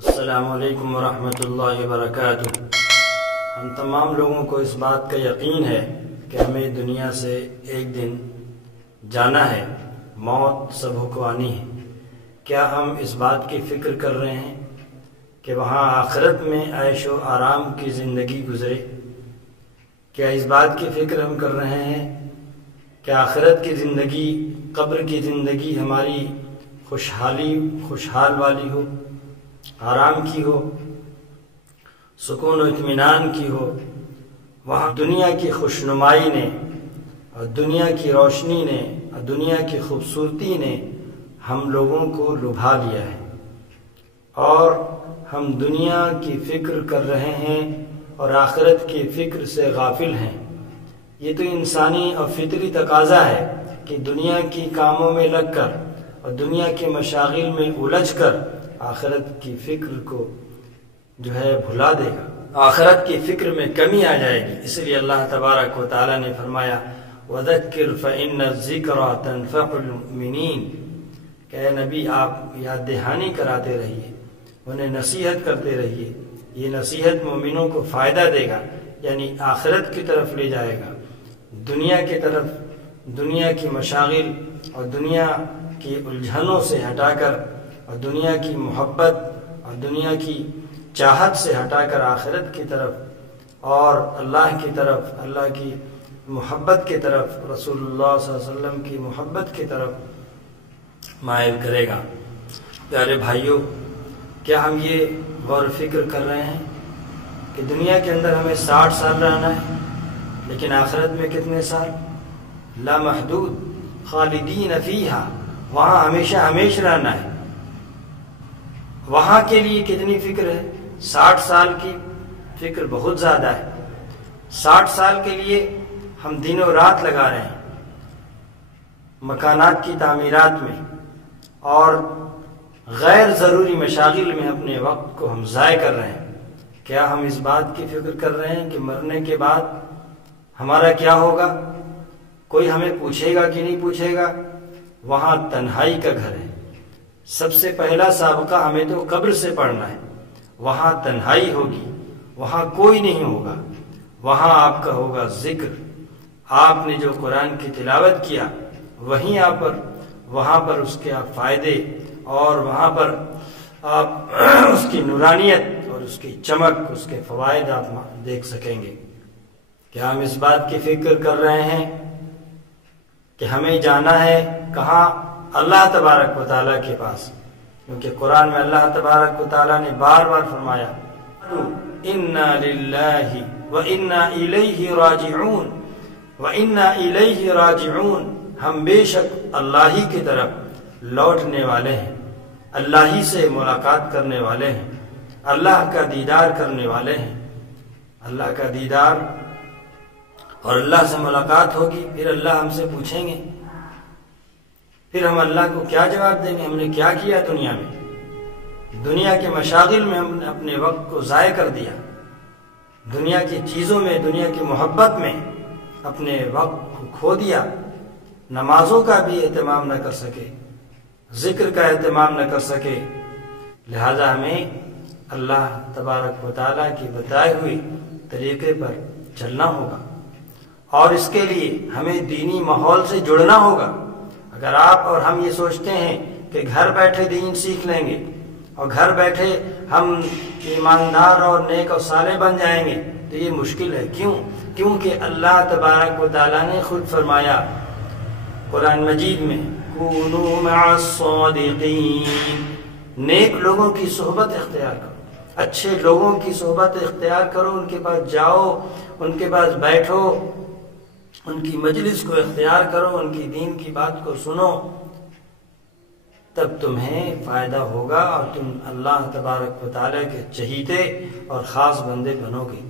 السلام علیکم ورحمۃ اللہ وبرکاتہ۔ ہم تمام لوگوں کو اس بات کا یقین ہے کہ ہمیں دنیا سے ایک دن جانا ہے، موت سب کو آنی ہے۔ کیا ہم اس بات کی فکر کر رہے ہیں کہ وہاں آخرت میں عیش و آرام کی زندگی گزرے؟ کیا اس بات کی فکر ہم کر رہے ہیں کہ آخرت کی زندگی، قبر کی زندگی ہماری خوشحال والی ہو، آرام کی ہو، سکون و اطمینان کی ہو؟ وہاں دنیا کی خوشنمائی نے اور دنیا کی روشنی نے اور دنیا کی خوبصورتی نے ہم لوگوں کو لبھا لیا ہے، اور ہم دنیا کی فکر کر رہے ہیں اور آخرت کی فکر سے غافل ہیں۔ یہ تو انسانی اور فطری تقاضا ہے کہ دنیا کی کاموں میں لگ کر اور دنیا کے مشاغل میں الجھ کر آخرت کی فکر کو بھلا دے گا، آخرت کی فکر میں کمی آ جائے گی۔ اس لیے اللہ تبارک و تعالی نے فرمایا وَذَكِّرْ فَإِنَّ الذِّكْرَى تَنفَعُ الْمُؤْمِنِينَ کہ اے نبی آپ یاد دہانی کراتے رہیے، انہیں نصیحت کرتے رہیے، یہ نصیحت مومنوں کو فائدہ دے گا، یعنی آخرت کی طرف لے جائے گا، دنیا کی طرف، دنیا کی مشاغل اور دنیا کی الجھنوں سے ہٹا کر اور دنیا کی محبت اور دنیا کی چاہت سے ہٹا کر آخرت کی طرف اور اللہ کی طرف، اللہ کی محبت کی طرف، رسول اللہ صلی اللہ علیہ وسلم کی محبت کی طرف مائل کرے گا۔ پیارے بھائیوں، کیا ہم یہ غور و فکر کر رہے ہیں کہ دنیا کے اندر ہمیں 60 سال رہنا ہے، لیکن آخرت میں کتنے سال؟ لامحدود، خالدین فیہا، وہاں ہمیشہ ہمیشہ رہنا ہے۔ وہاں کے لیے کتنی فکر ہے؟ 60 سال کی فکر بہت زیادہ ہے۔ 60 سال کے لیے ہم دن و رات لگا رہے ہیں مکانات کی تعمیرات میں، اور غیر ضروری مشاغل میں اپنے وقت کو ہم ضائع کر رہے ہیں۔ کیا ہم اس بات کی فکر کر رہے ہیں کہ مرنے کے بعد ہمارا کیا ہوگا؟ کوئی ہمیں پوچھے گا کہ نہیں پوچھے گا؟ وہاں تنہائی کا گھر ہے۔ سب سے پہلا سابقہ ہمیں تو قبر سے پڑھنا ہے۔ وہاں تنہائی ہوگی، وہاں کوئی نہیں ہوگا، وہاں آپ کا ہوگا ذکر۔ آپ نے جو قرآن کی تلاوت کیا وہاں پر اس کے آپ فائدے اور وہاں پر آپ اس کی نورانیت اور اس کی چمک، اس کے فوائد آپ دیکھ سکیں گے۔ کیا ہم اس بات کی فکر کر رہے ہیں کہ ہمیں جانا ہے کہاں؟ اللہ تبارک و تعالیٰ کے پاس، کیونکہ قرآن میں اللہ تبارک و تعالیٰ نے بار بار فرمایا اِنَّا لِلَّهِ وَإِنَّا إِلَيْهِ راجعون وَإِنَّا إِلَيْهِ راجعون، ہم بے شک اللہ ہی کی طرف لوٹنے والے ہیں، اللہ ہی سے ملاقات کرنے والے ہیں، اللہ کا دیدار کرنے والے ہیں۔ اللہ کا دیدار اور اللہ سے ملاقات ہوگی، پھر اللہ ہم سے پوچھیں گے، پھر ہم اللہ کو کیا جواب دیں گے؟ ہم نے کیا کیا دنیا میں؟ دنیا کے مشاغل میں ہم نے اپنے وقت کو ضائع کر دیا، دنیا کی چیزوں میں، دنیا کی محبت میں اپنے وقت کو کھو دیا، نمازوں کا بھی اہتمام نہ کر سکے، ذکر کا اہتمام نہ کر سکے۔ لہذا ہمیں اللہ تبارک و تعالیٰ کی بتائے ہوئے طریقے پر چلنا ہوگا، اور اس کے لیے ہمیں دینی ماحول سے جڑنا ہوگا۔ اگر آپ اور ہم یہ سوچتے ہیں کہ گھر بیٹھے دین سیکھ لیں گے اور گھر بیٹھے ہم ایماندار اور نیک اور صالح بن جائیں گے تو یہ مشکل ہے۔ کیونکہ اللہ تبارک و تعالیٰ نے خود فرمایا قرآن مجید میں کونوا مع الصادقین، نیک لوگوں کی صحبت اختیار کرو، اچھے لوگوں کی صحبت اختیار کرو، ان کے پاس جاؤ، ان کے پاس بیٹھو، ان کی مجلس کو اختیار کرو، ان کی دین کی بات کو سنو، تب تمہیں فائدہ ہوگا اور تم اللہ تبارک و تعالیٰ کے چہیتے اور خاص بندے بنو گے۔